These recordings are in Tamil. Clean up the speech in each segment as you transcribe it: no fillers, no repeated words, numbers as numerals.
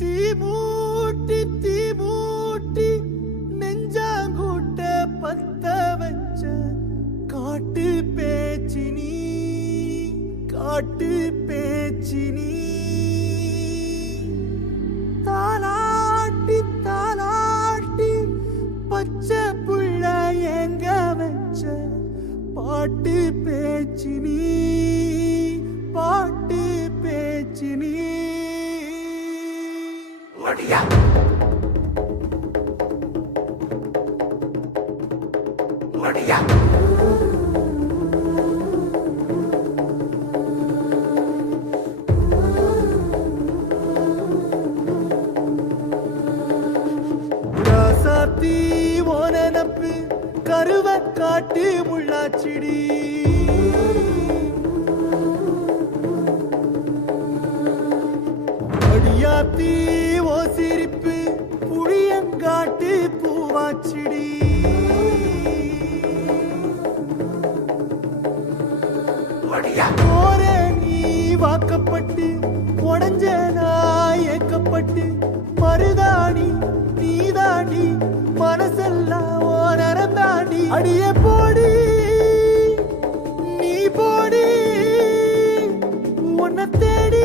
தீமூட்டி தீமூட்டி நெஞ்சாங்கூட்ட பத்த வச்ச காட்டு பேச்சினி காட்டு பேச்சினி தாலாட்டி தாலாட்டி பச்சை புள்ள எங்க வச்ச பாட்டு பேச்சினி பாட்டு பேச்சினி ஒடியா ஒடியா ராசாத்தி ஓனனப்பு கருவ காட்டு முள்ளாச்சிடி அடியாத்தி ஓ சிரிப்பு புளியங்காட்டு பூவாச்சிடி போற நீ வாக்கப்பட்டு உடஞ்ச நான் ஏக்கப்பட்டு மருதாணி நீதாண்டி மனசெல்லாம் ஓ நரந்தாண்டி அடிய போடி நீ போடி உன்னை தேடி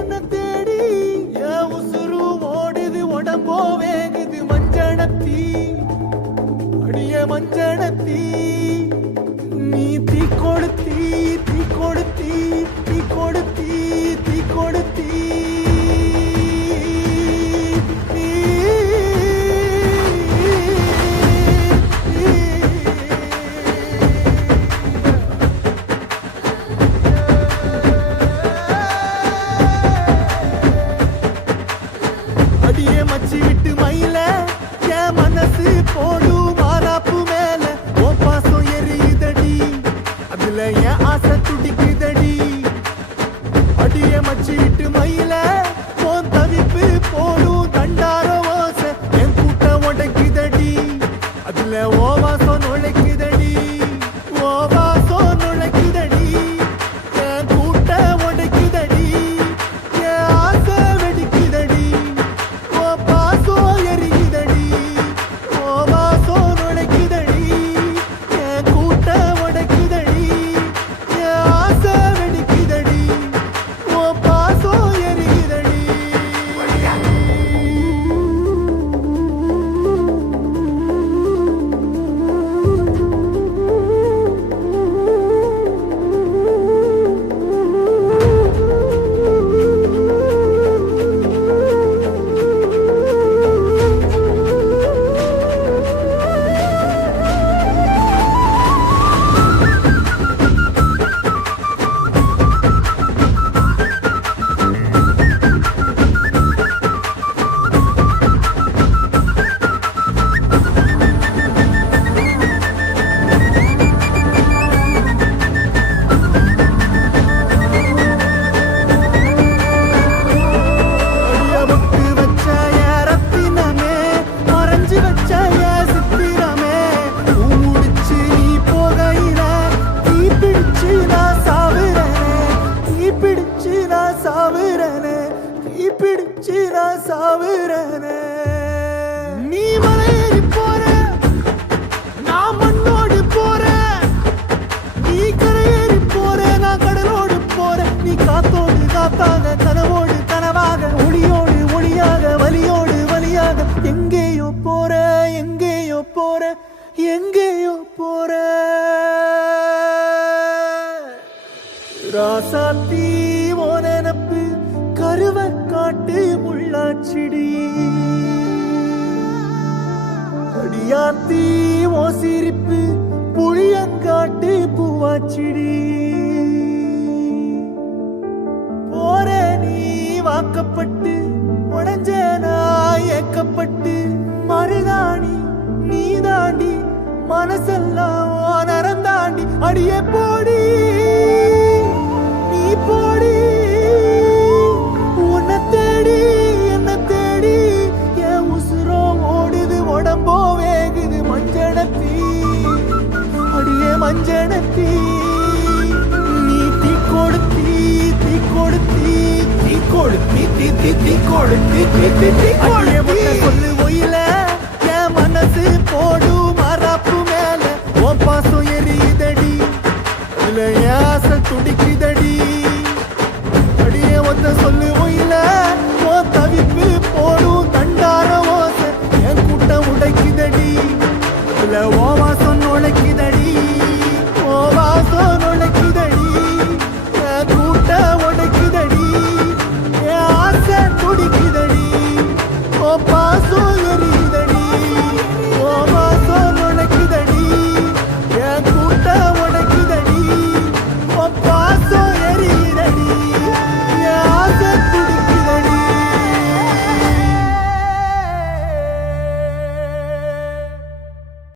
என்ன தேடி என் உசுரு ஓடுது உடம்போ வேகுது மஞ்சனத்தி அடிய மஞ்சனத்தி நீ தீ கொடுத்தி தீ கொடுத்தி தீ கொடுத்தி தீ கொடுத்தி அடியே மச்சி விட்டு மயில என் மனசு போடும் மாறாப்பு மேல ஓ பாசம் எரியுதடி அதுல என் ஆசை துடிக்குதடி அடியே மச்சி விட்டு மயில போன் தவிப்பு போடும் தண்டார ஓசை என் கூட்டம் உடைக்குதடி அதுல ஓ வாசம் நுழைக்குதடி ஓ வாசம் நுழைக்குதடி என் கூட்டம் உடைக்குதடி என் ஆசை வெடிக்குதடி ஓ பாசம் எரியுதடி ஓ வாசம் நுழைக்குதடி என் கூட்டம் உடைக்குதடி என் ஆசை வெடிக்குதடி ஓ பாசம் எரியுதடி அடிய முட்டு வச்ச என் ரத்தினமே மறைஞ்சு வச்ச என் சித்திரமே பூ முடிச்சு நீ போகையில தீ பிடிச்சு நான் சாவுறேனே தீ பிடிச்சு நான் சாவுறேனே தீ பிடிச்சு நான் சாவுறேனே நீ மலையேறி போற நான் மண்ணோடு போறேன் நீ கரையேறி போற நான் கடலோடு போறேன் நீ காத்தோடு காத்தாக கனவோடு கனவாக ஒளியோடு ஒளியாக வலியோடு வலியாக எங்கேயோ போற எங்கேயோ போற எங்கேயோ போற ராசாத்தி ஓ நெனப்பு கருவ காட்டு முள்ளாச்சிடி அடியாத்தி ஓ சிரிப்பு புளியங்காட்டு பூவாச்சிடி போற நீ வாக்கப்பட்டு உடஞ்ச நான் ஏக்கப்பட்டு மருதாணி நீதாண்டி மனசெல்லாம் ஓ நரந்தாண்டி அடிய போடி நீ போடி உன்னை தேடி என்ன தேடி என் உசுரோ ஓடுது உடம்போ வேகுது மஞ்சனத்தி அடியே மஞ்சனத்தி நீ தீ கொடுத்தி தீ கொடுத்தி தீ கொடுத்தி தீ தீ தீ கொளுத்தி தீ தீ தீ கொளுத்தி சொல்லு ஒயில என் மனசு போடு மராப்பு மேல உன் பாசம் எரியுதடி இல்ல என் ஆசை துடிக்குதடி அடியே ஒத்த சொல்லு ஒயில உன் தவிப்பு போடும் தண்டார ஓசை என் கூட்டம் உடைக்குதடி இல்ல ஓ வாசம் நுழைக்குதடி ஓ வாசம் நுழைக்குதடி என் கூட்டம் உடைக்குதடி என் ஆசை துடிக்குதடி ஓ பாசம்